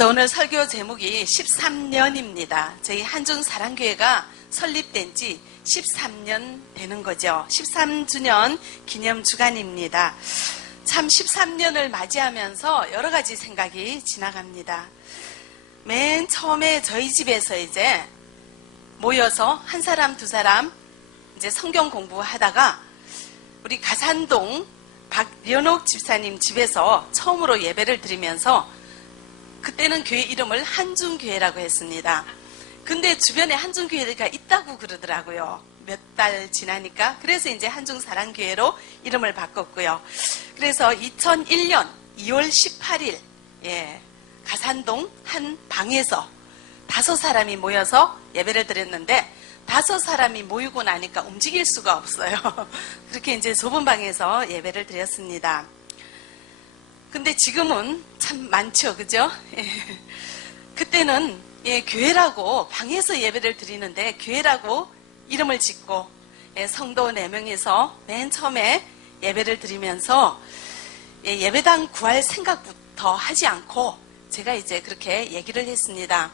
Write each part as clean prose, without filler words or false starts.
저 오늘 설교 제목이 13년입니다. 저희 한중사랑교회가 설립된 지 13년 되는 거죠. 13주년 기념 주간입니다. 참 13년을 맞이하면서 여러 가지 생각이 지나갑니다. 맨 처음에 저희 집에서 이제 모여서 한 사람 두 사람 이제 성경 공부하다가 우리 가산동 박연옥 집사님 집에서 처음으로 예배를 드리면서 그때는 교회 이름을 한중교회라고 했습니다. 근데 주변에 한중교회가 있다고 그러더라고요. 몇 달 지나니까. 그래서 이제 한중사랑교회로 이름을 바꿨고요. 그래서 2001년 2월 18일 가산동 한 방에서 5사람이 모여서 예배를 드렸는데 5사람이 모이고 나니까 움직일 수가 없어요. 그렇게 이제 좁은 방에서 예배를 드렸습니다. 근데 지금은 참 많죠, 그죠? 그때는 교회라고 방에서 예배를 드리는데 교회라고 이름을 짓고 성도 4명에서 맨 처음에 예배를 드리면서 예배당 구할 생각부터 하지 않고 제가 이제 그렇게 얘기를 했습니다.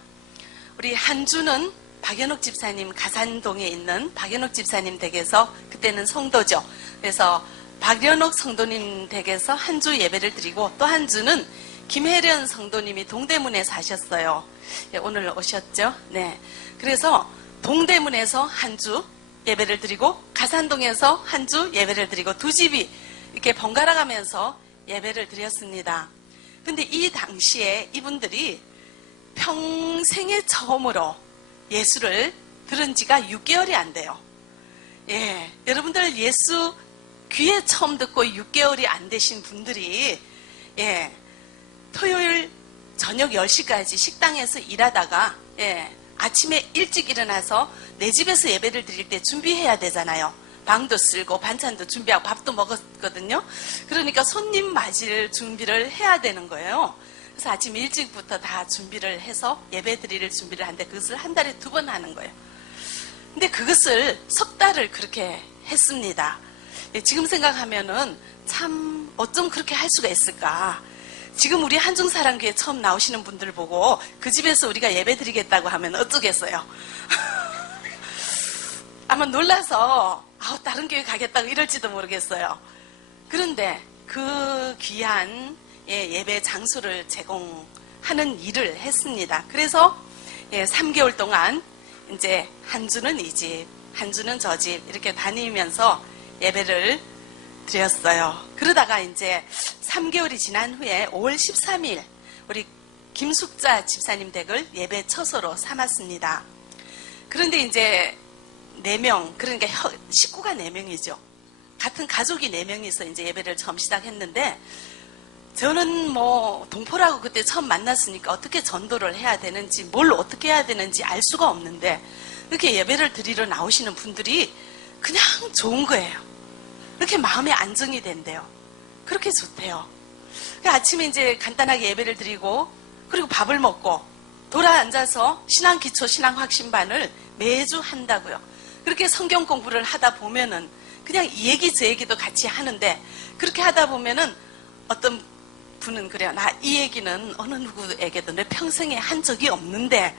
우리 한주는 박연옥 집사님 가산동에 있는 박연옥 집사님 댁에서 그때는 성도죠. 그래서 박연옥 성도님 댁에서 한 주 예배를 드리고 또 한 주는 김혜련 성도님이 동대문에 사셨어요. 오늘 오셨죠? 네. 그래서 동대문에서 한 주 예배를 드리고 가산동에서 한 주 예배를 드리고 두 집이 이렇게 번갈아 가면서 예배를 드렸습니다. 근데 이 당시에 이분들이 평생에 처음으로 예수를 들은 지가 6개월이 안 돼요. 여러분들 예수 귀에 처음 듣고 6개월이 안 되신 분들이 토요일 저녁 10시까지 식당에서 일하다가 아침에 일찍 일어나서 내 집에서 예배를 드릴 때 준비해야 되잖아요. 방도 쓸고 반찬도 준비하고 밥도 먹었거든요. 그러니까 손님 맞을 준비를 해야 되는 거예요. 그래서 아침 일찍부터 다 준비를 해서 예배 드릴 준비를 하는데 그것을 한 달에 2번 하는 거예요. 근데 그것을 석 달을 그렇게 했습니다. 지금 생각하면은 참 어쩜 그렇게 할 수가 있을까. 지금 우리 한중사랑교회 처음 나오시는 분들 보고 그 집에서 우리가 예배 드리겠다고 하면 어쩌겠어요. 아마 놀라서 다른 교회 가겠다고 이럴지도 모르겠어요. 그런데 그 귀한 예배 장소를 제공하는 일을 했습니다. 그래서 3개월 동안 이제 한 주는 이 집, 한 주는 저 집 이렇게 다니면서 예배를 드렸어요. 그러다가 이제 3개월이 지난 후에 5월 13일 우리 김숙자 집사님 댁을 예배 처소로 삼았습니다. 그런데 이제 4명, 그러니까 식구가 4명이죠. 같은 가족이 4명이서 이제 예배를 처음 시작했는데 저는 동포라고 그때 처음 만났으니까 어떻게 전도를 해야 되는지 뭘 어떻게 해야 되는지 알 수가 없는데 이렇게 예배를 드리러 나오시는 분들이 그냥 좋은 거예요. 그렇게 마음의 안정이 된대요. 그렇게 좋대요. 아침에 이제 간단하게 예배를 드리고 그리고 밥을 먹고 돌아 앉아서 신앙기초 신앙확신반을 매주 한다고요. 그렇게 성경 공부를 하다 보면은 그냥 이 얘기 저 얘기도 같이 하는데 그렇게 하다 보면은 어떤 분은 그래요. 나 이 얘기는 어느 누구에게도 내 평생에 한 적이 없는데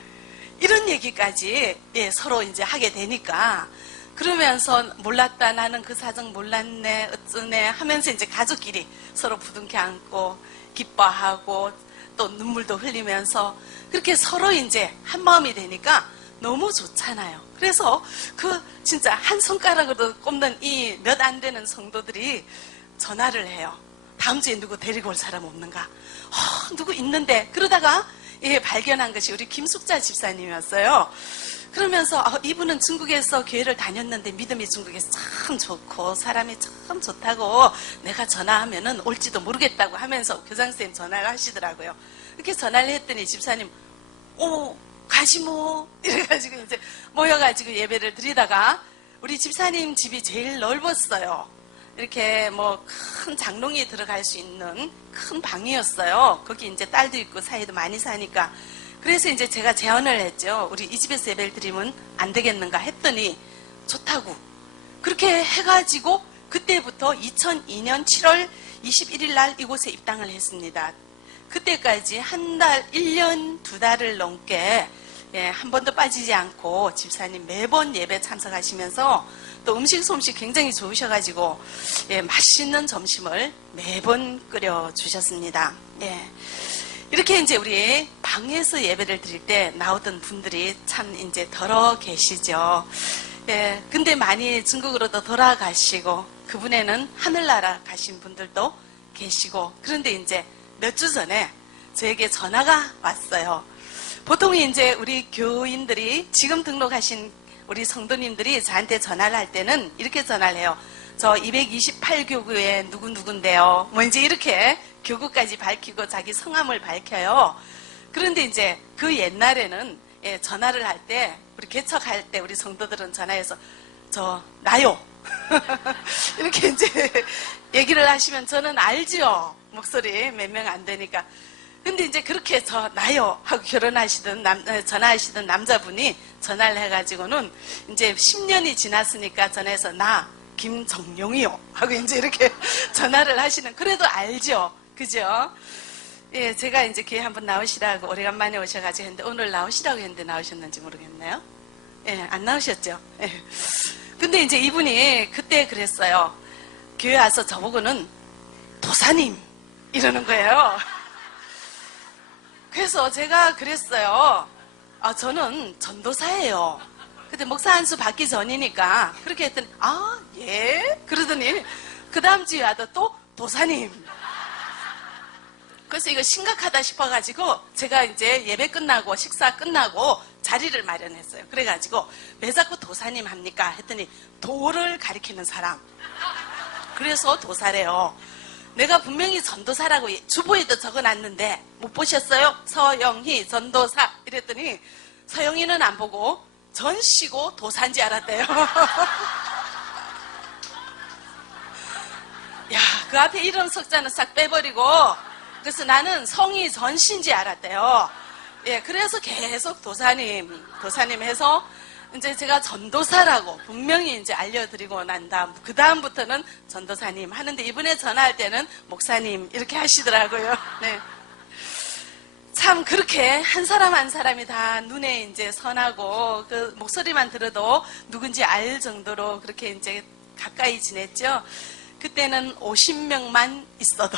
이런 얘기까지 서로 이제 하게 되니까 그러면서 몰랐다 나는 그 사정 몰랐네 어쩌네 하면서 이제 가족끼리 서로 부둥켜 안고 기뻐하고 또 눈물도 흘리면서 그렇게 서로 이제 한 마음이 되니까 너무 좋잖아요. 그래서 그 진짜 한 손가락으로 꼽는 이 몇 안 되는 성도들이 전화를 해요. 다음 주에 누구 데리고 올 사람 없는가? 누구 있는데 그러다가 발견한 것이 우리 김숙자 집사님이었어요. 그러면서 이분은 중국에서 교회를 다녔는데 믿음이 중국에서 참 좋고 사람이 참 좋다고 내가 전화하면은 올지도 모르겠다고 하면서 교장선생님 전화를 하시더라고요. 이렇게 전화를 했더니 집사님 가시 이래가지고 이제 모여가지고 예배를 드리다가 우리 집사님 집이 제일 넓었어요. 이렇게 큰 장롱이 들어갈 수 있는 큰 방이었어요. 거기 이제 딸도 있고 사이도 많이 사니까. 그래서 이제 제가 제안을 했죠. 우리 이 집에서 예배를 드리면 안 되겠는가 했더니 좋다고. 그렇게 해가지고 그때부터 2002년 7월 21일 날 이곳에 입당을 했습니다. 그때까지 한 달, 1년, 2달을 넘게 한 번도 빠지지 않고 집사님 매번 예배 참석하시면서 또 음식 솜씨 굉장히 좋으셔가지고 맛있는 점심을 매번 끓여주셨습니다. 이렇게 이제 우리 방에서 예배를 드릴 때 나오던 분들이 참 이제 덜어 계시죠. 근데 많이 중국으로도 돌아가시고 그분에는 하늘나라 가신 분들도 계시고, 그런데 이제 몇 주 전에 저에게 전화가 왔어요. 보통 이제 우리 교인들이 지금 등록하신 우리 성도님들이 저한테 전화를 할 때는 이렇게 전화를 해요. 저 228교구에 누구누군데요. 뭐 이제 이렇게 교구까지 밝히고 자기 성함을 밝혀요. 그런데 이제 그 옛날에는 전화를 할 때, 우리 개척할 때 우리 성도들은 전화해서 나요. 이렇게 이제 얘기를 하시면 저는 알죠. 목소리 몇 명 안 되니까. 근데 이제 그렇게 나요 하고 전화하시던 남자분이 전화를 해가지고는 이제 10년이 지났으니까 전화해서 나 김정용이요 하고 이제 이렇게 전화를 하시는, 그래도 알죠. 그죠? 제가 이제 교회 한번 나오시라고 오래간만에 오셔가지고 했는데, 오늘 나오시라고 했는데 나오셨는지 모르겠네요. 안 나오셨죠? 근데 이제 이분이 그때 그랬어요. 교회 와서 저보고는 도사님 이러는 거예요. 그래서 제가 그랬어요. 저는 전도사예요. 근데 목사 한 수 받기 전이니까 그렇게 했더니 예? 그러더니 그 다음 주에 와도 또 도사님. 그래서 이거 심각하다 싶어가지고 제가 이제 예배 끝나고 식사 끝나고 자리를 마련했어요. 그래가지고 왜 자꾸 도사님 합니까? 했더니 도를 가리키는 사람. 그래서 도사래요. 내가 분명히 전도사라고 주보에도 적어놨는데 못 보셨어요? 서영희 전도사 이랬더니 서영희는 안 보고 전시고 도사인지 알았대요. 야, 그 앞에 이름 석자는 싹 빼버리고, 그래서 나는 성이 전시인지 알았대요. 그래서 계속 도사님 해서 이제 제가 전도사라고 분명히 이제 알려드리고 난 다음, 그 다음부터는 전도사님 하는데, 이번에 전화할 때는 목사님 이렇게 하시더라고요. 네. 참 그렇게 한 사람 한 사람이 다 눈에 이제 선하고 그 목소리만 들어도 누군지 알 정도로 그렇게 이제 가까이 지냈죠. 그때는 50명만 있어도,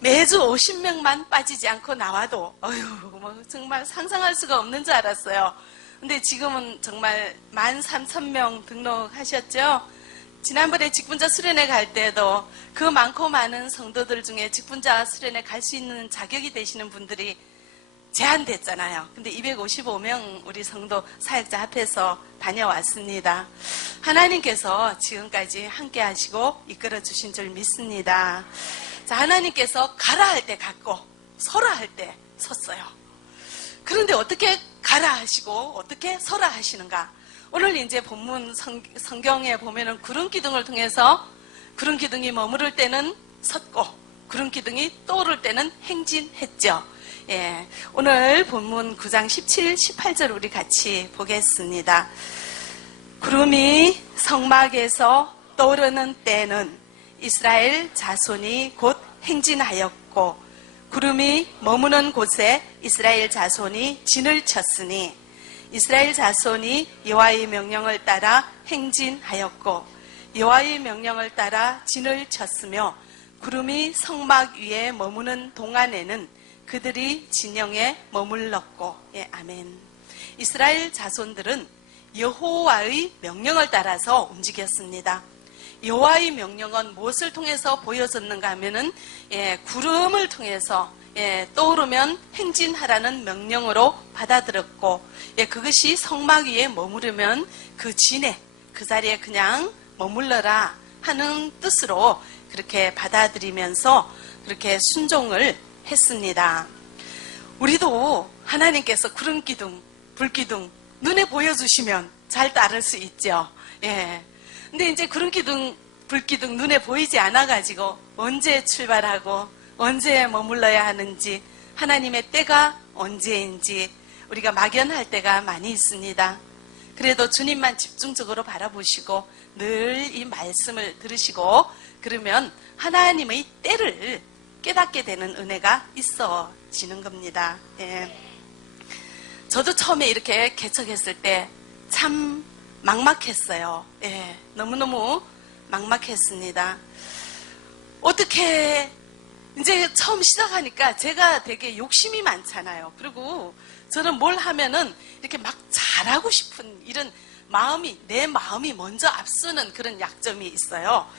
매주 50명만 빠지지 않고 나와도 뭐 정말 상상할 수가 없는 줄 알았어요. 근데 지금은 정말 13,000명 등록하셨죠. 지난번에 직분자 수련회 갈 때도 그 많고 많은 성도들 중에 직분자 수련회 갈 수 있는 자격이 되시는 분들이 제한됐잖아요. 근데 255명 우리 성도 사역자 앞에서 다녀왔습니다. 하나님께서 지금까지 함께 하시고 이끌어 주신 줄 믿습니다. 자, 하나님께서 가라 할 때 갔고 서라 할 때 섰어요. 그런데 어떻게 가라 하시고 어떻게 서라 하시는가? 오늘 이제 본문 성경에 보면은 구름 기둥을 통해서 구름 기둥이 머무를 때는 섰고 구름 기둥이 떠오를 때는 행진했죠. 오늘 본문 9장 17, 18절 우리 같이 보겠습니다. 구름이 성막에서 떠오르는 때는 이스라엘 자손이 곧 행진하였고 구름이 머무는 곳에 이스라엘 자손이 진을 쳤으니 이스라엘 자손이 여호와의 명령을 따라 행진하였고 여호와의 명령을 따라 진을 쳤으며 구름이 성막 위에 머무는 동안에는 그들이 진영에 머물렀고. 아멘. 이스라엘 자손들은 여호와의 명령을 따라서 움직였습니다. 여호와의 명령은 무엇을 통해서 보여졌는가 하면은 구름을 통해서 떠오르면 행진하라는 명령으로 받아들였고 그것이 성막 위에 머무르면 그 진에 그 자리에 그냥 머물러라 하는 뜻으로 그렇게 받아들이면서 그렇게 순종을 했습니다. 우리도 하나님께서 구름 기둥, 불 기둥 눈에 보여주시면 잘 따를 수 있죠. 근데 이제 구름 기둥, 불 기둥 눈에 보이지 않아가지고 언제 출발하고 언제 머물러야 하는지, 하나님의 때가 언제인지 우리가 막연할 때가 많이 있습니다. 그래도 주님만 집중적으로 바라보시고 늘 이 말씀을 들으시고 그러면 하나님의 때를 깨닫게 되는 은혜가 있어지는 겁니다. 예. 저도 처음에 이렇게 개척했을 때 참 막막했어요. 예. 너무너무 막막했습니다. 어떻게 이제 처음 시작하니까 제가 되게 욕심이 많잖아요. 그리고 저는 뭘 하면은 이렇게 막 잘하고 싶은 이런 마음이, 내 마음이 먼저 앞서는 그런 약점이 있어요.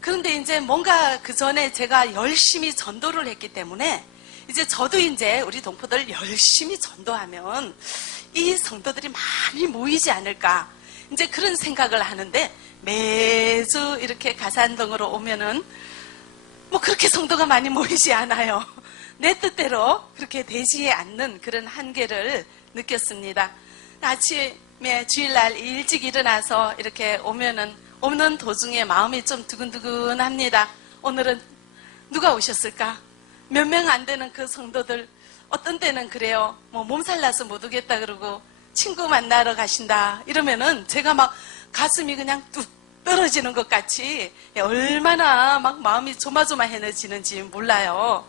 그런데 이제 뭔가 그 전에 제가 열심히 전도를 했기 때문에 이제 저도 이제 우리 동포들 열심히 전도하면 이 성도들이 많이 모이지 않을까. 이제 그런 생각을 하는데 매주 이렇게 가산동으로 오면은 뭐 그렇게 성도가 많이 모이지 않아요. 내 뜻대로 그렇게 되지 않는 그런 한계를 느꼈습니다. 아침에 주일날 일찍 일어나서 이렇게 오면은 오는 도중에 마음이 좀 두근두근합니다. 오늘은 누가 오셨을까? 몇 명 안 되는 그 성도들, 어떤 때는 그래요. 뭐 몸살 나서 못 오겠다 그러고 친구 만나러 가신다 이러면은 제가 막 가슴이 그냥 뚝 떨어지는 것 같이 얼마나 막 마음이 조마조마해지는지 몰라요.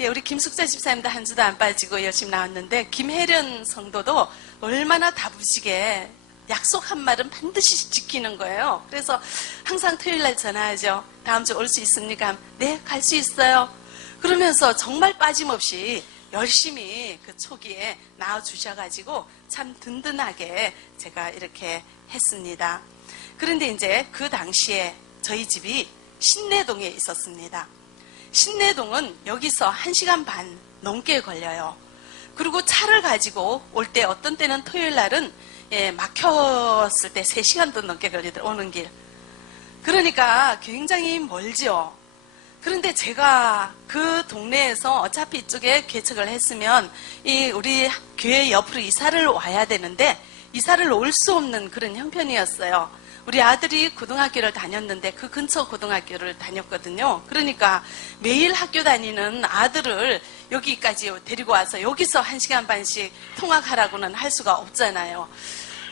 예, 우리 김숙자 집사님도 한 주도 안 빠지고 열심히 나왔는데 김혜련 성도도 얼마나 다부지게 약속 한 말은 반드시 지키는 거예요. 그래서 항상 토요일날 전화하죠. 다음 주 올 수 있습니까? 네, 갈 수 있어요. 그러면서 정말 빠짐없이 열심히 그 초기에 나와주셔가지고 참 든든하게 제가 이렇게 했습니다. 그런데 이제 그 당시에 저희 집이 신내동에 있었습니다. 신내동은 여기서 1시간 반 넘게 걸려요. 그리고 차를 가지고 올 때 어떤 때는 토요일 날은 막혔을 때 3시간도 넘게 걸리더라고요. 오는 길. 그러니까 굉장히 멀죠. 그런데 제가 그 동네에서 어차피 이쪽에 개척을 했으면 우리 교회 옆으로 이사를 와야 되는데 이사를 올 수 없는 그런 형편이었어요. 우리 아들이 고등학교를 다녔는데 그 근처 고등학교를 다녔거든요. 그러니까 매일 학교 다니는 아들을 여기까지 데리고 와서 여기서 1시간 반씩 통학하라고는 할 수가 없잖아요.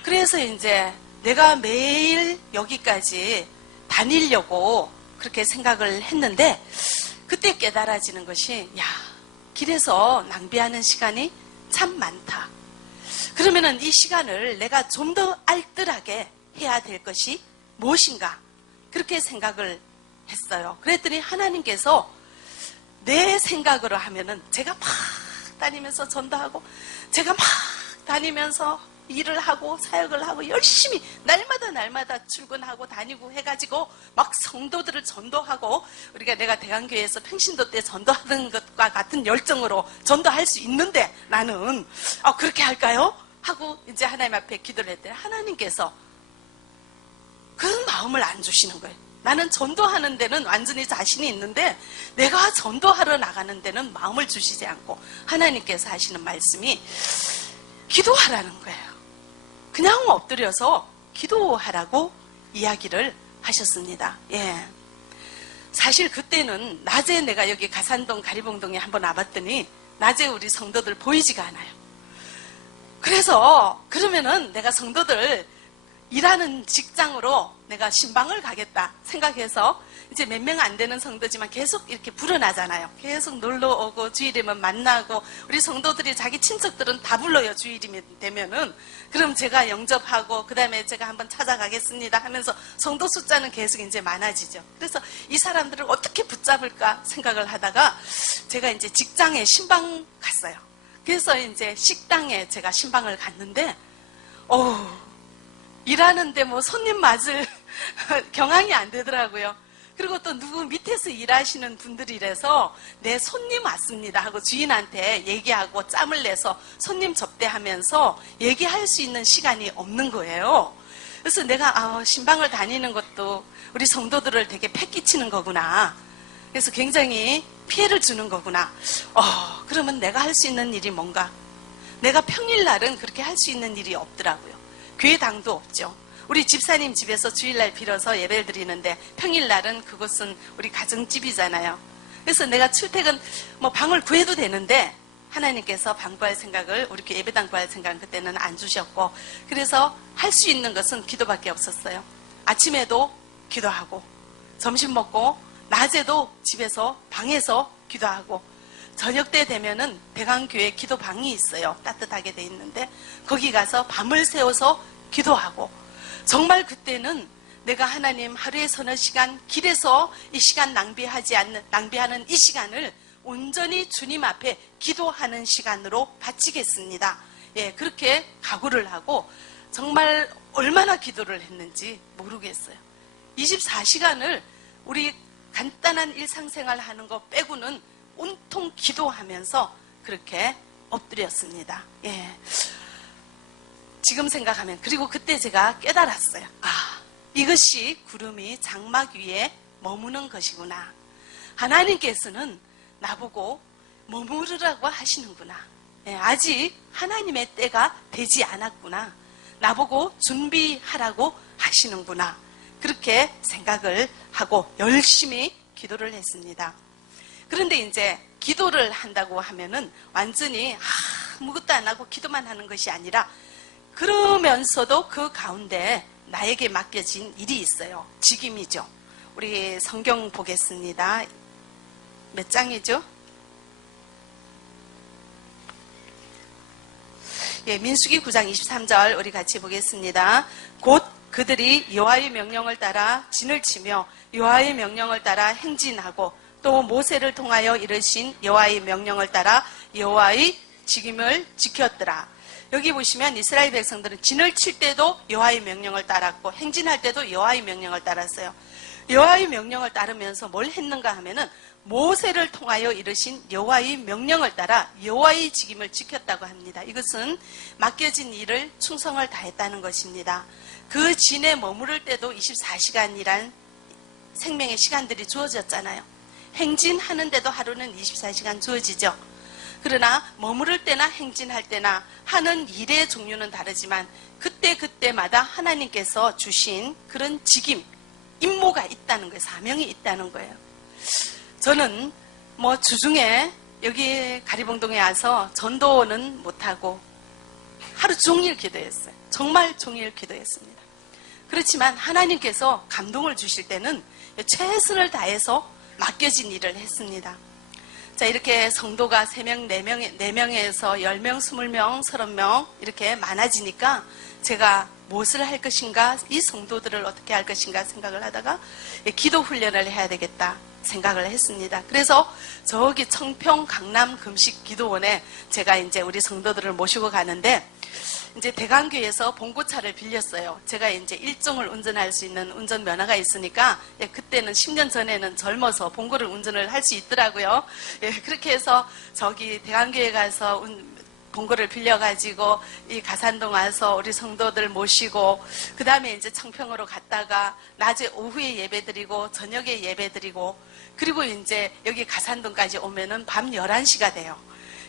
그래서 이제 내가 매일 여기까지 다니려고 그렇게 생각을 했는데 그때 깨달아지는 것이 길에서 낭비하는 시간이 참 많다. 그러면은 이 시간을 내가 좀 더 알뜰하게 해야 될 것이 무엇인가 그렇게 생각을 했어요. 그랬더니 하나님께서 내 생각으로 하면은 제가 막 다니면서 전도하고 제가 막 다니면서 일을 하고 사역을 하고 열심히 날마다 출근하고 다니고 해가지고 막 성도들을 전도하고 내가 대강교회에서 평신도 때 전도하던 것과 같은 열정으로 전도할 수 있는데 나는 그렇게 할까요? 하고 이제 하나님 앞에 기도를 했더니 하나님께서 그 마음을 안 주시는 거예요. 나는 전도하는 데는 완전히 자신이 있는데 내가 전도하러 나가는 데는 마음을 주시지 않고 하나님께서 하시는 말씀이 기도하라는 거예요. 그냥 엎드려서 기도하라고 이야기를 하셨습니다. 예. 사실 그때는 낮에 내가 여기 가산동 가리봉동에 한번 와봤더니 낮에 우리 성도들 보이지가 않아요. 그래서 그러면은 내가 성도들 일하는 직장으로 내가 신방을 가겠다 생각해서 이제 몇 명 안 되는 성도지만 계속 이렇게 불어나잖아요. 계속 놀러 오고 주일이면 만나고 우리 성도들이 자기 친척들은 다 불러요. 주일이 되면은. 그럼 제가 영접하고 그 다음에 제가 한번 찾아가겠습니다 하면서 성도 숫자는 계속 이제 많아지죠. 그래서 이 사람들을 어떻게 붙잡을까 생각을 하다가 제가 이제 직장에 신방 갔어요. 그래서 이제 식당에 제가 신방을 갔는데 일하는데 뭐 손님 맞을 경황이 안 되더라고요. 그리고 또 누구 밑에서 일하시는 분들이라서 내 손님 왔습니다 하고 주인한테 얘기하고 짬을 내서 손님 접대하면서 얘기할 수 있는 시간이 없는 거예요. 그래서 내가 신방을 다니는 것도 우리 성도들을 되게 패기치는 거구나. 그래서 굉장히 피해를 주는 거구나. 그러면 내가 할 수 있는 일이 뭔가? 내가 평일날은 그렇게 할 수 있는 일이 없더라고요. 교회당도 없죠. 우리 집사님 집에서 주일날 빌어서 예배를 드리는데 평일날은 그곳은 우리 가정집이잖아요. 그래서 내가 출퇴근 방을 구해도 되는데 하나님께서 방 구할 생각을 우리 교회 예배당 구할 생각은 그때는 안 주셨고 그래서 할 수 있는 것은 기도밖에 없었어요. 아침에도 기도하고 점심 먹고 낮에도 집에서 방에서 기도하고 저녁 때 되면은 대강교회 기도방이 있어요. 따뜻하게 돼 있는데 거기 가서 밤을 새워서 기도하고 정말 그때는 내가 하나님 하루에 서너 시간 길에서 이 시간 낭비하는 이 시간을 온전히 주님 앞에 기도하는 시간으로 바치겠습니다. 예, 그렇게 각오를 하고 정말 얼마나 기도를 했는지 모르겠어요. 24시간을 우리 간단한 일상생활 하는 거 빼고는 온통 기도하면서 그렇게 엎드렸습니다. 예. 지금 생각하면 그리고 그때 제가 깨달았어요. 아, 이것이 구름이 장막 위에 머무는 것이구나. 하나님께서는 나보고 머무르라고 하시는구나. 예, 아직 하나님의 때가 되지 않았구나. 나보고 준비하라고 하시는구나. 그렇게 생각을 하고 열심히 기도를 했습니다. 그런데 이제 기도를 한다고 하면은 완전히 아무것도 안 하고 기도만 하는 것이 아니라 그러면서도 그 가운데 나에게 맡겨진 일이 있어요. 직임이죠. 우리 성경 보겠습니다. 몇 장이죠? 예, 민수기 9장 23절 우리 같이 보겠습니다. 곧 그들이 여호와의 명령을 따라 진을 치며 여호와의 명령을 따라 행진하고 또 모세를 통하여 이르신 여호와의 명령을 따라 여호와의 직임을 지켰더라. 여기 보시면 이스라엘 백성들은 진을 칠 때도 여호와의 명령을 따랐고 행진할 때도 여호와의 명령을 따랐어요. 여호와의 명령을 따르면서 뭘 했는가 하면은 모세를 통하여 이르신 여호와의 명령을 따라 여호와의 직임을 지켰다고 합니다. 이것은 맡겨진 일을 충성을 다했다는 것입니다. 그 진에 머무를 때도 24시간이란 생명의 시간들이 주어졌잖아요. 행진하는데도 하루는 24시간 주어지죠. 그러나 머무를 때나 행진할 때나 하는 일의 종류는 다르지만 그때마다 하나님께서 주신 그런 직임, 임무가 있다는 거예요. 사명이 있다는 거예요. 저는 주중에 여기 가리봉동에 와서 전도는 못하고 하루 종일 기도했어요. 정말 종일 기도했습니다. 그렇지만 하나님께서 감동을 주실 때는 최선을 다해서 맡겨진 일을 했습니다. 자, 이렇게 성도가 3명, 4명에서 10명, 20명, 30명 이렇게 많아지니까 제가 무엇을 할 것인가, 이 성도들을 어떻게 할 것인가 생각을 하다가 기도 훈련을 해야 되겠다 생각을 했습니다. 그래서 저기 청평 강남 금식 기도원에 제가 이제 우리 성도들을 모시고 가는데 이제 대강교에서 봉고차를 빌렸어요. 제가 이제 일종을 운전할 수 있는 운전면허가 있으니까 그때는 10년 전에는 젊어서 봉고를 운전을 할 수 있더라고요. 예, 그렇게 해서 저기 대강교에 가서 봉고를 빌려가지고 이 가산동 와서 우리 성도들 모시고 그 다음에 이제 청평으로 갔다가 낮에 오후에 예배드리고 저녁에 예배드리고 그리고 이제 여기 가산동까지 오면은 밤 11시가 돼요.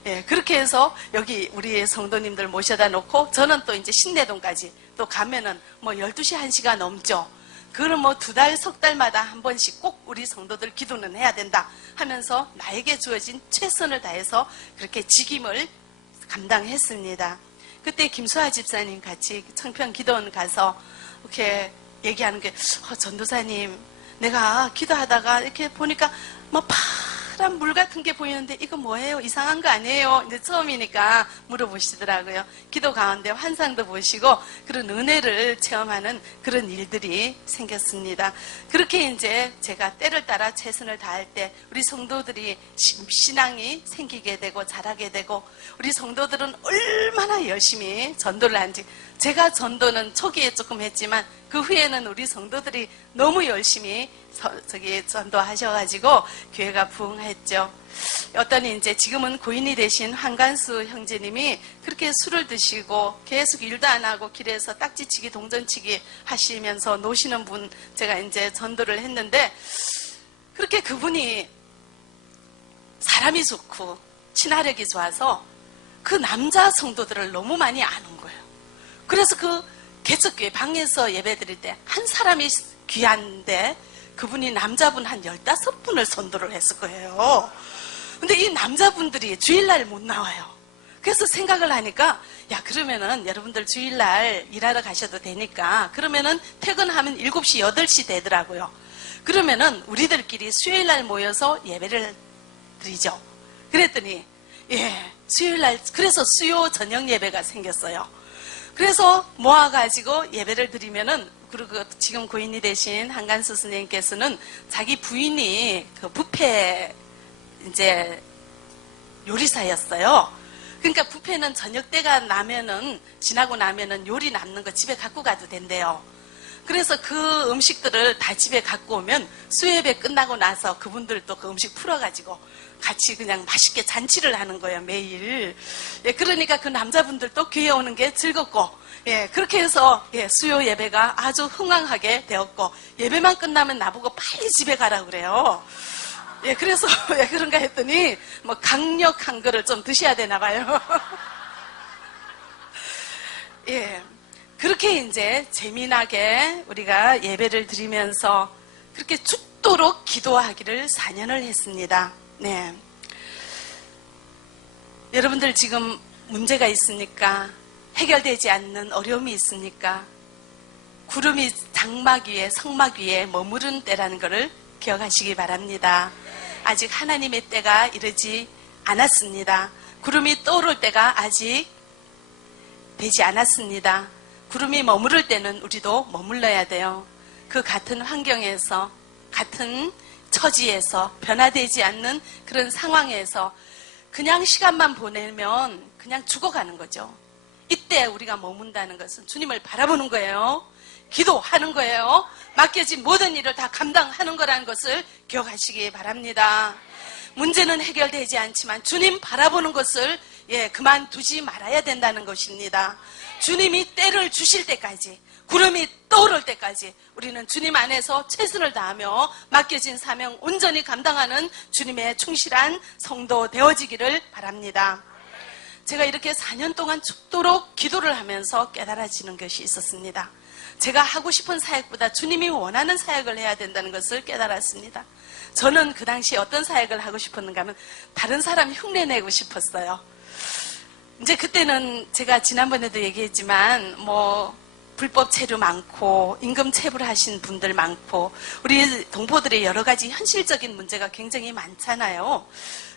예, 그렇게 해서 여기 우리 성도님들 모셔다 놓고 저는 또 이제 신내동까지 또 가면은 12시, 1시가 넘죠. 그걸 2달, 석 달마다 한 번씩 꼭 우리 성도들 기도는 해야 된다 하면서 나에게 주어진 최선을 다해서 그렇게 직임을 감당했습니다. 그때 김수아 집사님 같이 청평 기도원 가서 이렇게 얘기하는 게 전도사님 내가 기도하다가 이렇게 보니까 파란 물 같은 게 보이는데 이거 뭐예요? 이상한 거 아니에요? 이제 처음이니까 물어보시더라고요. 기도 가운데 환상도 보시고 그런 은혜를 체험하는 그런 일들이 생겼습니다. 그렇게 이제 제가 때를 따라 최선을 다할 때 우리 성도들이 신앙이 생기게 되고 자라게 되고 우리 성도들은 얼마나 열심히 전도를 하는지 제가 전도는 초기에 조금 했지만 그 후에는 우리 성도들이 너무 열심히 전도하셔가지고 교회가 부흥했죠. 어떤 이제 지금은 고인이 되신 한간수 형제님이 그렇게 술을 드시고 계속 일도 안 하고 길에서 딱지치기 동전치기 하시면서 노시는 분 제가 이제 전도를 했는데 그렇게 그분이 사람이 좋고 친화력이 좋아서 그 남자 성도들을 너무 많이 아는 거예요. 그래서 그 개척교회 방에서 예배드릴 때 한 사람이 귀한데 그분이 남자분 한 15분을 선도를 했을 거예요. 근데 이 남자분들이 주일날 못 나와요. 그래서 생각을 하니까 그러면은 여러분들 주일날 일하러 가셔도 되니까 그러면은 퇴근하면 7시, 8시 되더라고요. 그러면은 우리들끼리 수요일 날 모여서 예배를 드리죠. 그랬더니 수요일 날 그래서 수요 저녁 예배가 생겼어요. 그래서 모아가지고 예배를 드리면은, 그리고 지금 고인이 되신 한간수 스님께서는 자기 부인이 그 뷔페 이제 요리사였어요. 그러니까 뷔페는 저녁 때가 나면은, 지나고 나면은 요리 남는 거 집에 갖고 가도 된대요. 그래서 그 음식들을 다 집에 갖고 오면 수요예배 끝나고 나서 그분들도 그 음식 풀어가지고 같이 그냥 맛있게 잔치를 하는 거예요, 매일. 그러니까 그 남자분들도 교회 오는 게 즐겁고, 그렇게 해서 수요 예배가 아주 흥왕하게 되었고, 예배만 끝나면 나보고 빨리 집에 가라고 그래요. 그래서 왜 그런가 했더니 뭐 강력한 거를 좀 드셔야 되나 봐요. 그렇게 이제 재미나게 우리가 예배를 드리면서 그렇게 죽도록 기도하기를 4년을 했습니다. 네. 여러분들 지금 문제가 있습니까? 해결되지 않는 어려움이 있습니까? 구름이 장막 위에, 성막 위에 머무른 때라는 것을 기억하시기 바랍니다. 아직 하나님의 때가 이르지 않았습니다. 구름이 떠오를 때가 아직 되지 않았습니다. 구름이 머무를 때는 우리도 머물러야 돼요. 그 같은 환경에서, 같은 처지에서, 변화되지 않는 그런 상황에서 그냥 시간만 보내면 그냥 죽어가는 거죠. 이때 우리가 머문다는 것은 주님을 바라보는 거예요. 기도하는 거예요. 맡겨진 모든 일을 다 감당하는 거라는 것을 기억하시기 바랍니다. 문제는 해결되지 않지만 주님 바라보는 것을 그만두지 말아야 된다는 것입니다. 주님이 때를 주실 때까지, 구름이 떠오를 때까지 우리는 주님 안에서 최선을 다하며 맡겨진 사명 온전히 감당하는 주님의 충실한 성도 되어지기를 바랍니다. 제가 이렇게 4년 동안 죽도록 기도를 하면서 깨달아지는 것이 있었습니다. 제가 하고 싶은 사역보다 주님이 원하는 사역을 해야 된다는 것을 깨달았습니다. 저는 그 당시에 어떤 사역을 하고 싶었는가 하면 다른 사람 흉내내고 싶었어요. 이제 그때는 제가 지난번에도 얘기했지만 불법 체류 많고 임금 체불하신 분들 많고 우리 동포들의 여러 가지 현실적인 문제가 굉장히 많잖아요.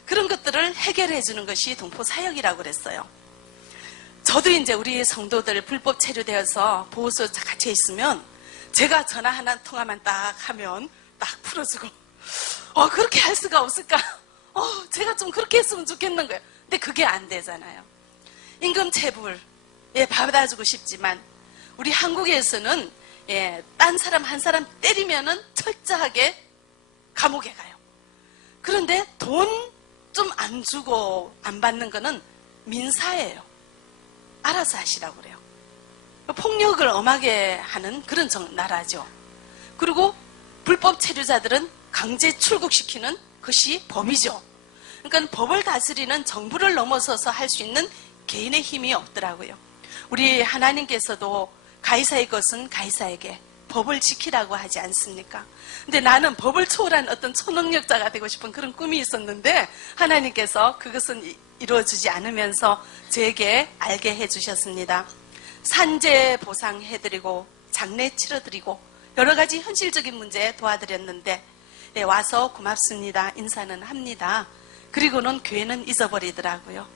그런 것들을 해결해 주는 것이 동포 사역이라고 그랬어요. 저도 이제 우리 성도들 불법 체류되어서 보호소에 갇혀 있으면 제가 전화 하나 통화만 딱 하면 딱 풀어주고 그렇게 할 수가 없을까? 제가 좀 그렇게 했으면 좋겠는 거예요. 근데 그게 안 되잖아요. 임금 체불 받아주고 싶지만 우리 한국에서는 딴 사람 한 사람 때리면은 철저하게 감옥에 가요. 그런데 돈 좀 안 주고 안 받는 거는 민사예요. 알아서 하시라고 그래요. 폭력을 엄하게 하는 그런 나라죠. 그리고 불법 체류자들은 강제 출국시키는 것이 법이죠. 그러니까 법을 다스리는 정부를 넘어서서 할 수 있는 개인의 힘이 없더라고요. 우리 하나님께서도 가이사의 것은 가이사에게 법을 지키라고 하지 않습니까? 근데 나는 법을 초월한 어떤 초능력자가 되고 싶은 그런 꿈이 있었는데 하나님께서 그것은 이루어지지 않으면서 저에게 알게 해주셨습니다. 산재 보상해드리고 장례 치러드리고 여러 가지 현실적인 문제 도와드렸는데 와서 고맙습니다. 인사는 합니다. 그리고는 교회는 잊어버리더라고요.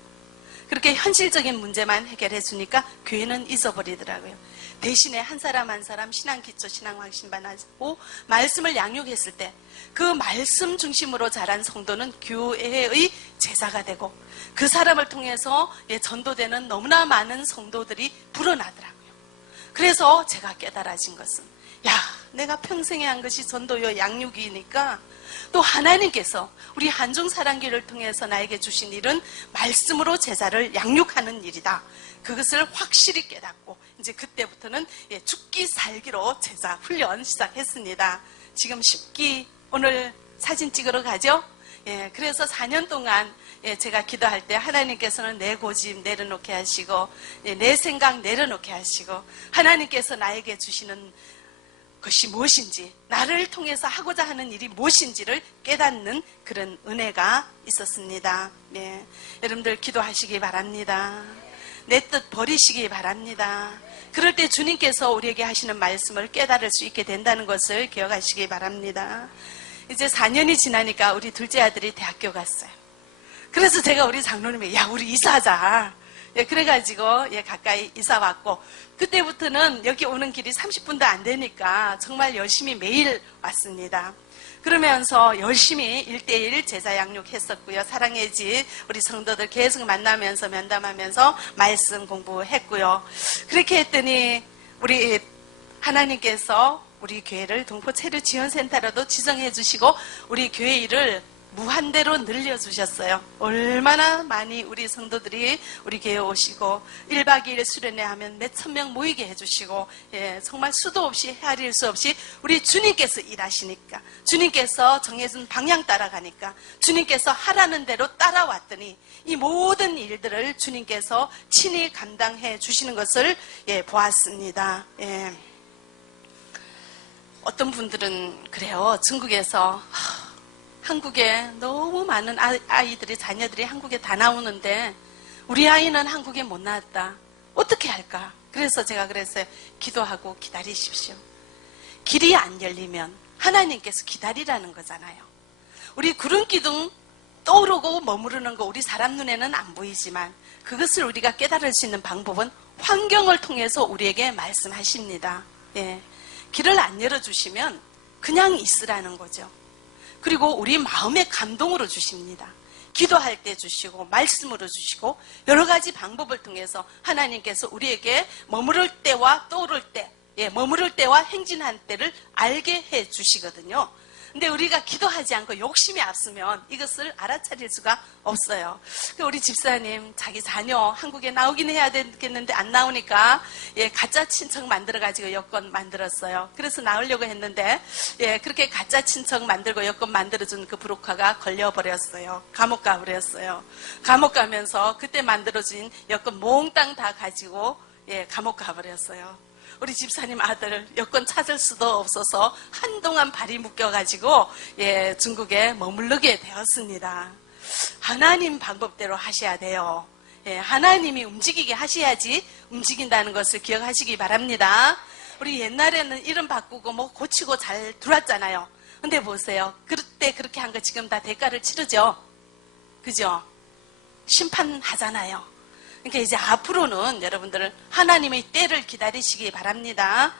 그렇게 현실적인 문제만 해결해 주니까 교회는 잊어버리더라고요. 대신에 한 사람 한 사람 신앙 기초, 신앙 확신반 하고 말씀을 양육했을 때 그 말씀 중심으로 자란 성도는 교회의 제자가 되고 그 사람을 통해서 전도되는 너무나 많은 성도들이 불어나더라고요. 그래서 제가 깨달아진 것은 내가 평생에 한 것이 전도요 양육이니까 또 하나님께서 우리 한중사랑교를 통해서 나에게 주신 일은 말씀으로 제자를 양육하는 일이다. 그것을 확실히 깨닫고 이제 그때부터는 죽기 살기로 제자 훈련 시작했습니다. 지금 10기 오늘 사진 찍으러 가죠? 그래서 4년 동안 제가 기도할 때 하나님께서는 내 고집 내려놓게 하시고 내 생각 내려놓게 하시고 하나님께서 나에게 주시는 것이 무엇인지 나를 통해서 하고자 하는 일이 무엇인지를 깨닫는 그런 은혜가 있었습니다. 여러분들 기도하시기 바랍니다. 내 뜻 버리시기 바랍니다. 그럴 때 주님께서 우리에게 하시는 말씀을 깨달을 수 있게 된다는 것을 기억하시기 바랍니다. 이제 4년이 지나니까 우리 둘째 아들이 대학교 갔어요. 그래서 제가 우리 장로님에게 야 우리 이사하자. 예, 그래가지고 예, 가까이 이사 왔고 그때부터는 여기 오는 길이 30분도 안 되니까 정말 열심히 매일 왔습니다. 그러면서 열심히 1대1 제자 양육했었고요. 사랑의 집 우리 성도들 계속 만나면서 면담하면서 말씀 공부했고요. 그렇게 했더니 우리 하나님께서 우리 교회를 동포체류지원센터로도 지정해 주시고 우리 교회 일을 무한대로 늘려주셨어요. 얼마나 많이 우리 성도들이 우리 교회에 오시고 1박 2일 수련회 하면 몇천 명 모이게 해주시고 예, 정말 수도 없이 헤아릴 수 없이 우리 주님께서 일하시니까 주님께서 정해준 방향 따라가니까 주님께서 하라는 대로 따라왔더니 이 모든 일들을 주님께서 친히 감당해 주시는 것을 예, 보았습니다. 예. 어떤 분들은 그래요. 중국에서 한국에 너무 많은 아이들이 자녀들이 한국에 다 나오는데 우리 아이는 한국에 못 나왔다. 어떻게 할까? 그래서 제가 그랬어요. 기도하고 기다리십시오. 길이 안 열리면 하나님께서 기다리라는 거잖아요. 우리 구름 기둥 떠오르고 머무르는 거 우리 사람 눈에는 안 보이지만 그것을 우리가 깨달을 수 있는 방법은 환경을 통해서 우리에게 말씀하십니다. 예. 길을 안 열어주시면 그냥 있으라는 거죠. 그리고 우리 마음의 감동으로 주십니다. 기도할 때 주시고 말씀으로 주시고 여러 가지 방법을 통해서 하나님께서 우리에게 머무를 때와 떠오를 때, 예, 머무를 때와 행진한 때를 알게 해 주시거든요. 근데 우리가 기도하지 않고 욕심이 앞서면 이것을 알아차릴 수가 없어요. 우리 집사님 자기 자녀 한국에 나오긴 해야 되겠는데 안 나오니까 예, 가짜 친척 만들어가지고 여권 만들었어요. 그래서 나오려고 했는데 예, 그렇게 가짜 친척 만들고 여권 만들어준 그 브로커가 걸려버렸어요. 감옥 가버렸어요. 감옥 가면서 그때 만들어진 여권 몽땅 다 가지고 예, 감옥 가버렸어요. 우리 집사님 아들 여권 찾을 수도 없어서 한동안 발이 묶여가지고 예, 중국에 머무르게 되었습니다. 하나님 방법대로 하셔야 돼요. 예, 하나님이 움직이게 하셔야지 움직인다는 것을 기억하시기 바랍니다. 우리 옛날에는 이름 바꾸고 뭐 고치고 잘 들어왔잖아요. 근데 보세요. 그때 그렇게 한 거 지금 다 대가를 치르죠. 그죠? 심판하잖아요. 그러니까 이제 앞으로는 여러분들은 하나님의 때를 기다리시기 바랍니다.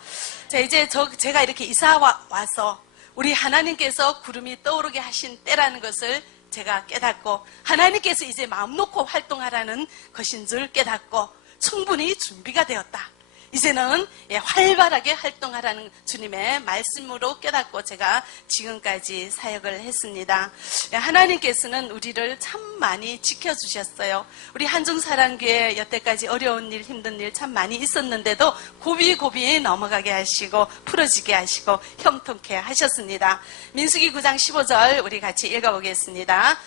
자, 이제 제가 이렇게 이사 와서 우리 하나님께서 구름이 떠오르게 하신 때라는 것을 제가 깨닫고 하나님께서 이제 마음 놓고 활동하라는 것인 줄 깨닫고 충분히 준비가 되었다. 이제는 활발하게 활동하라는 주님의 말씀으로 깨닫고 제가 지금까지 사역을 했습니다. 하나님께서는 우리를 참 많이 지켜주셨어요. 우리 한중사랑교회 여태까지 어려운 일, 힘든 일 참 많이 있었는데도 고비고비 넘어가게 하시고 풀어지게 하시고 형통케 하셨습니다. 민수기 9장 15절 우리 같이 읽어보겠습니다.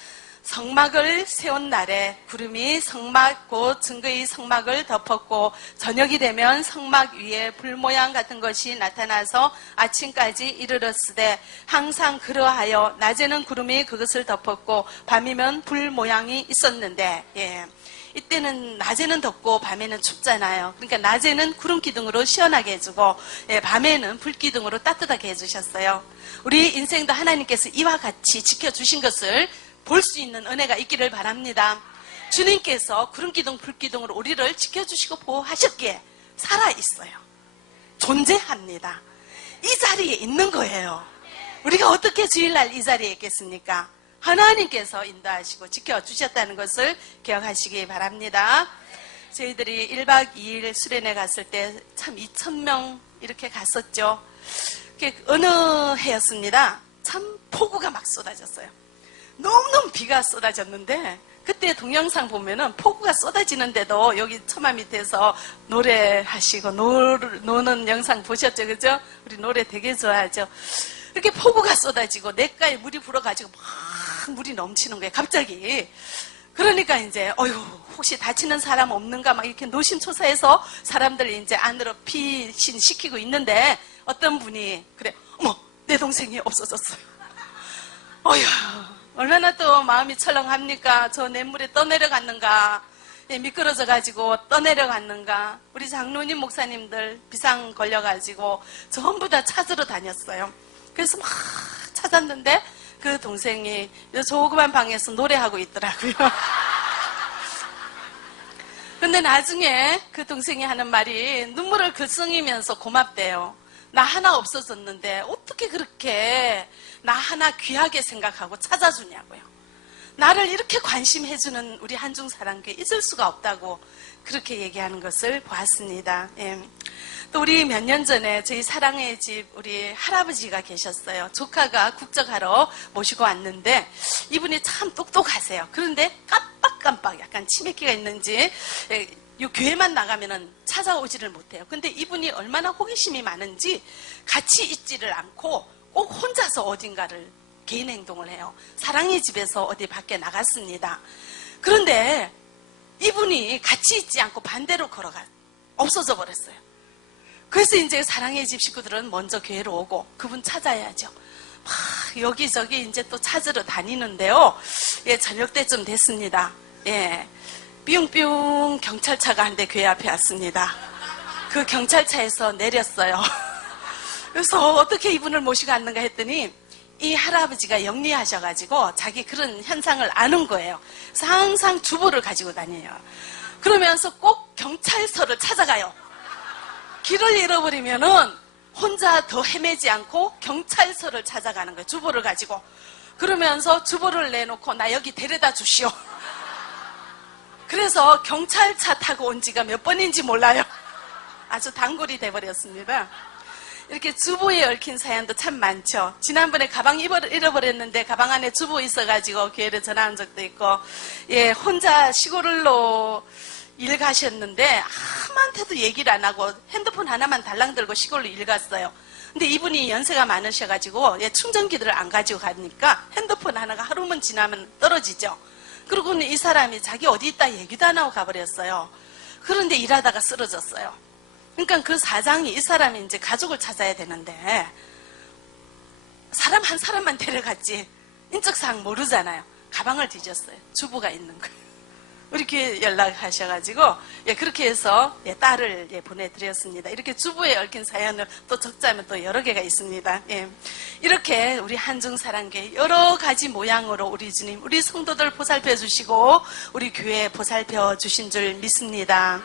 성막을 세운 날에 구름이 성막 곧 증거의 성막을 덮었고 저녁이 되면 성막 위에 불 모양 같은 것이 나타나서 아침까지 이르렀으되 항상 그러하여 낮에는 구름이 그것을 덮었고 밤이면 불 모양이 있었는데 예. 이때는 낮에는 덥고 밤에는 춥잖아요. 그러니까 낮에는 구름 기둥으로 시원하게 해주고 예, 밤에는 불 기둥으로 따뜻하게 해주셨어요. 우리 인생도 하나님께서 이와 같이 지켜주신 것을 볼 수 있는 은혜가 있기를 바랍니다. 주님께서 구름기둥 불기둥으로 우리를 지켜주시고 보호하셨기에 살아있어요. 존재합니다. 이 자리에 있는 거예요. 우리가 어떻게 주일날 이 자리에 있겠습니까? 하나님께서 인도하시고 지켜주셨다는 것을 기억하시기 바랍니다. 저희들이 1박 2일 수련회 갔을 때 참 2,000명 이렇게 갔었죠. 어느 해였습니다. 참 폭우가 막 쏟아졌어요. 너무너무 비가 쏟아졌는데 그때 동영상 보면은 폭우가 쏟아지는데도 여기 처마 밑에서 노래하시고 노는 영상 보셨죠? 그죠? 우리 노래 되게 좋아하죠? 이렇게 폭우가 쏟아지고 냇가에 물이 불어가지고 막 물이 넘치는 거예요. 갑자기. 그러니까 이제 혹시 다치는 사람 없는가 막 이렇게 노심초사해서 사람들 이제 안으로 피신시키고 있는데 어떤 분이 그래 어머 내 동생이 없어졌어요. 얼마나 또 마음이 철렁합니까? 저 냇물에 떠내려갔는가. 미끄러져가지고 떠내려갔는가. 우리 장로님 목사님들 비상 걸려가지고 전부 다 찾으러 다녔어요. 그래서 막 찾았는데 그 동생이 조그만 방에서 노래하고 있더라고요. 근데 나중에 그 동생이 하는 말이 눈물을 글썽이면서 고맙대요. 나 하나 없어졌는데 어떻게 그렇게 나 하나 귀하게 생각하고 찾아주냐고요. 나를 이렇게 관심해주는 우리 한중사랑교회 잊을 수가 없다고 그렇게 얘기하는 것을 보았습니다. 예. 또 우리 몇 년 전에 저희 사랑의 집 우리 할아버지가 계셨어요. 조카가 국적하러 모시고 왔는데 이분이 참 똑똑하세요. 그런데 깜빡깜빡 약간 치매기가 있는지 이 교회만 나가면은 찾아오지를 못해요. 근데 이분이 얼마나 호기심이 많은지 같이 있지를 않고 꼭 혼자서 어딘가를 개인 행동을 해요. 사랑의 집에서 어디 밖에 나갔습니다. 그런데 이분이 같이 있지 않고 반대로 없어져 버렸어요. 그래서 이제 사랑의 집 식구들은 먼저 교회로 오고 그분 찾아야죠. 막 여기저기 이제 또 찾으러 다니는데요. 예, 저녁 때쯤 됐습니다. 예. 뿅뿅 경찰차가 한 대 교회 앞에 왔습니다. 그 경찰차에서 내렸어요. 그래서 어떻게 이분을 모시고 왔는가 했더니 이 할아버지가 영리하셔가지고 자기 그런 현상을 아는 거예요. 그래서 항상 주보를 가지고 다녀요. 그러면서 꼭 경찰서를 찾아가요. 길을 잃어버리면은 혼자 더 헤매지 않고 경찰서를 찾아가는 거예요. 주보를 가지고. 그러면서 주보를 내놓고 나 여기 데려다 주시오. 그래서 경찰차 타고 온 지가 몇 번인지 몰라요. 아주 단골이 돼버렸습니다. 이렇게 주보에 얽힌 사연도 참 많죠. 지난번에 가방 잃어버렸는데 가방 안에 주보 있어가지고 교회를 전화한 적도 있고, 예, 혼자 시골로 일 가셨는데 아무한테도 얘기를 안 하고 핸드폰 하나만 달랑 들고 시골로 일 갔어요. 근데 이분이 연세가 많으셔가지고 예, 충전기들을 안 가지고 가니까 핸드폰 하나가 하루만 지나면 떨어지죠. 그러고는 이 사람이 자기 어디 있다 얘기도 안 하고 가버렸어요. 그런데 일하다가 쓰러졌어요. 그러니까 그 사장이 이 사람이 이제 가족을 찾아야 되는데 사람 한 사람만 데려갔지 인적사항 모르잖아요. 가방을 뒤졌어요. 주부가 있는 거예요. 이렇게 연락하셔가지고 예, 그렇게 해서 예, 딸을 예, 보내드렸습니다. 이렇게 주부에 얽힌 사연을 또 적자면 또 여러 개가 있습니다. 예. 이렇게 우리 한중사랑교회 여러 가지 모양으로 우리 주님, 우리 성도들 보살펴 주시고 우리 교회 보살펴 주신 줄 믿습니다.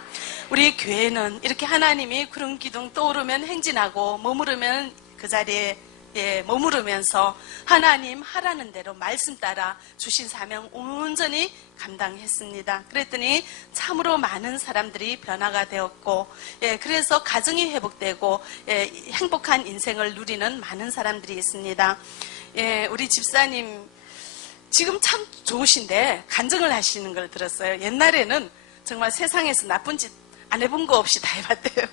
우리 교회는 이렇게 하나님이 구름 기둥 떠오르면 행진하고 머무르면 그 자리에 예, 머무르면서 하나님 하라는 대로 말씀 따라 주신 사명 온전히 감당했습니다. 그랬더니 참으로 많은 사람들이 변화가 되었고, 예, 그래서 가정이 회복되고, 예, 행복한 인생을 누리는 많은 사람들이 있습니다. 예, 우리 집사님 지금 참 좋으신데 간증을 하시는 걸 들었어요. 옛날에는 정말 세상에서 나쁜 짓 안 해본 거 없이 다 해봤대요.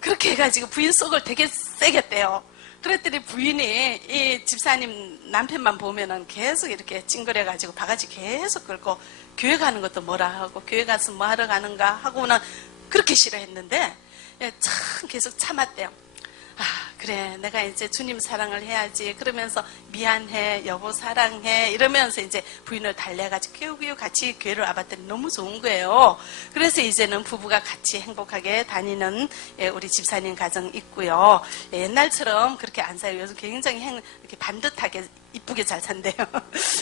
그렇게 해가지고 부인 속을 되게 세게 떼요. 그랬더니 부인이 이 집사님 남편만 보면은 계속 이렇게 찡그려가지고 바가지 계속 긁고 교회 가는 것도 뭐라 하고 교회 가서 뭐 하러 가는가 하고는 그렇게 싫어했는데 예, 참 계속 참았대요. 아 그래 내가 이제 주님 사랑을 해야지 그러면서 미안해 여보 사랑해 이러면서 이제 부인을 달래가지고 끼우끼우 같이 교회를 와봤더니 너무 좋은 거예요. 그래서 이제는 부부가 같이 행복하게 다니는 예, 우리 집사님 가정 있고요. 예, 옛날처럼 그렇게 안 사요. 요즘 굉장히 이렇게 반듯하게 이쁘게 잘 산대요.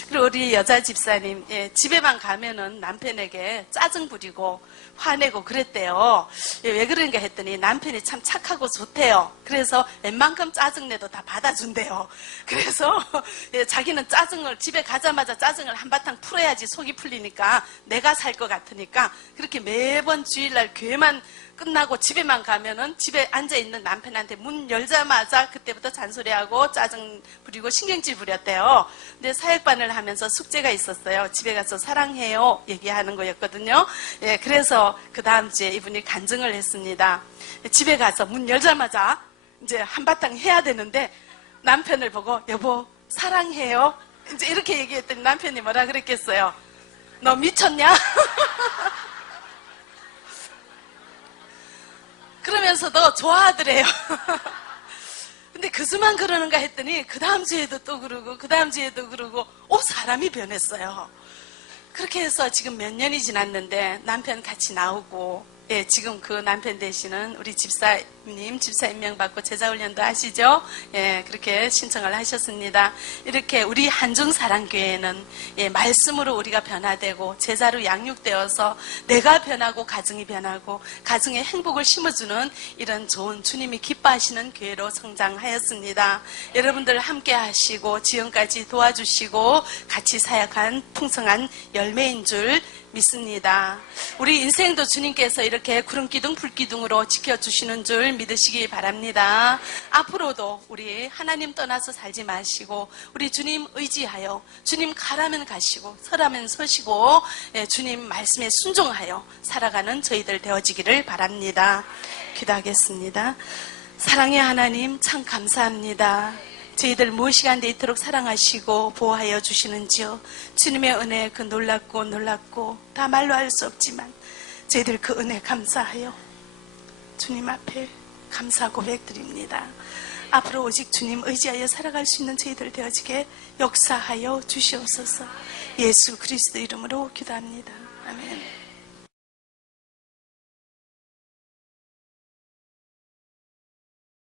그리고 우리 여자 집사님 예, 집에만 가면은 남편에게 짜증 부리고 화내고 그랬대요. 예, 왜 그런가 했더니 남편이 참 착하고 좋대요. 그래서 웬만큼 짜증내도 다 받아준대요. 그래서 예, 자기는 짜증을 집에 가자마자 짜증을 한바탕 풀어야지 속이 풀리니까 내가 살 것 같으니까 그렇게 매번 주일날 교회만 끝나고 집에만 가면은 집에 앉아있는 남편한테 문 열자마자 그때부터 잔소리하고 짜증 부리고 신경질 부렸대요. 근데 사역반을 하면서 숙제가 있었어요. 집에 가서 사랑해요 얘기하는 거였거든요. 예, 그래서 그 다음 주에 이분이 간증을 했습니다. 집에 가서 문 열자마자 이제 한바탕 해야 되는데 남편을 보고 여보 사랑해요 이제 이렇게 얘기했더니 남편이 뭐라 그랬겠어요? 너 미쳤냐? 그러면서도 좋아하더래요. 근데 그수만 그러는가 했더니 그 다음 주에도 또 그러고 그 다음 주에도 그러고 사람이 변했어요. 그렇게 해서 지금 몇 년이 지났는데 남편 같이 나오고, 예, 지금 그 남편 되시는 우리 집사님, 집사 임명받고 제자훈련도 하시죠? 예, 그렇게 신청을 하셨습니다. 이렇게 우리 한중사랑교회는, 예, 말씀으로 우리가 변화되고, 제자로 양육되어서 내가 변하고, 가정이 변하고, 가정에 행복을 심어주는 이런 좋은 주님이 기뻐하시는 교회로 성장하였습니다. 여러분들 함께 하시고, 지금까지 도와주시고, 같이 사역한 풍성한 열매인 줄 믿습니다. 우리 인생도 주님께서 이렇게 구름기둥 불기둥으로 지켜주시는 줄 믿으시기 바랍니다. 앞으로도 우리 하나님 떠나서 살지 마시고 우리 주님 의지하여 주님 가라면 가시고 서라면 서시고 주님 말씀에 순종하여 살아가는 저희들 되어지기를 바랍니다. 기도하겠습니다. 사랑의 하나님 참 감사합니다. 저희들 무엇시간대 이토록 사랑하시고 보호하여 주시는지요. 주님의 은혜 그 놀랍고 다 말로 할 수 없지만 저희들 그 은혜 감사하여 주님 앞에 감사 고백드립니다. 앞으로 오직 주님 의지하여 살아갈 수 있는 저희들 되어지게 역사하여 주시옵소서. 예수 그리스도 이름으로 기도합니다. 아멘.